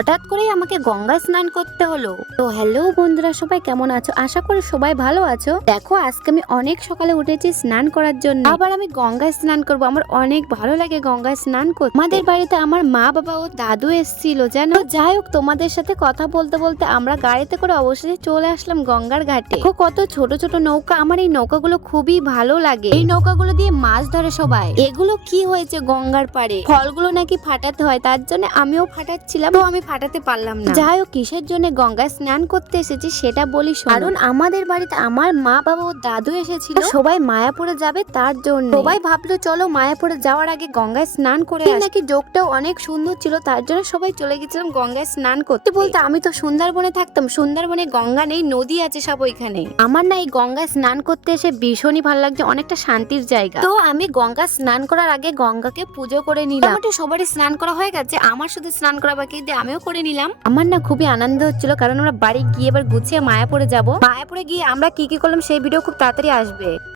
হঠাৎ করেই আমাকে গঙ্গা স্নান করতে হলো। তো হ্যালো বন্ধুরা, সবাই কেমন আছো? আশা করি সবাই ভালো আছো। দেখো, আজকে আমি অনেক সকালে উঠেছি স্নান করার জন্য। আবার আমি গঙ্গায় স্নান করব। আমার অনেক ভালো লাগে গঙ্গায় স্নান করতে। আমাদের বাড়িতে আমার মা বাবা ও দাদু এসেছিল জানো। যাই হোক, তোমাদের সাথে কথা বলতে বলতে আমরা গাড়িতে করে অবশেষে চলে আসলাম গঙ্গার ঘাটে। দেখো কত ছোট ছোট নৌকা। আমার এই নৌকাগুলো খুবই ভালো লাগে। এই নৌকাগুলো দিয়ে মাছ ধরে সবাই। এগুলো কি হয়েছে গঙ্গার পাড়ে? ফলগুলো নাকি ফাটাতে হয়, তার জন্য আমিও ফাটাচ্ছিলাম, তো আমি ফাটাতে পারলাম না। যাই হোক, কিসের জন্য গঙ্গায় স্নান করতে এসেছি সেটা বলি শোনো। কারণ আমাদের বাড়িতে আমার মা বাবা ও দাদু এসেছিল, সবাই মায়াপুরে যাবে তার জন্য। সবাই ভাবলো চলো মায়াপুরে যাওয়ার আগে গঙ্গায় স্নান করে আসি। নাকি যোগটাও অনেক সুন্দর ছিল, তার জন্য সবাই চলে গেছিলাম গঙ্গায় স্নান করতে। বলতে আমি তো সুন্দরবনে থাকতাম, সুন্দরবনে গঙ্গা নেই, নদী আছে সব ওইখানে। আমার না এই গঙ্গায় স্নান করতে এসে ভীষণই ভালো লাগছে, অনেকটা শান্তির জায়গা। তো আমি গঙ্গা স্নান করার আগে গঙ্গাকে পুজো করে নিলাম। সবারই স্নান করা হয়ে গেছে, আমার শুধু স্নান করা বাকি, দিয়ে আমিও করে নিলাম। আমার না খুবই আনন্দ হচ্ছিল, কারণ আমরা বাড়ি গিয়ে এবার গুছিয়ে মায়াপুরে যাব। মায়াপুরে গিয়ে আমরা কি কি করলাম সেই ভিডিও খুব তাড়াতাড়ি আসবে।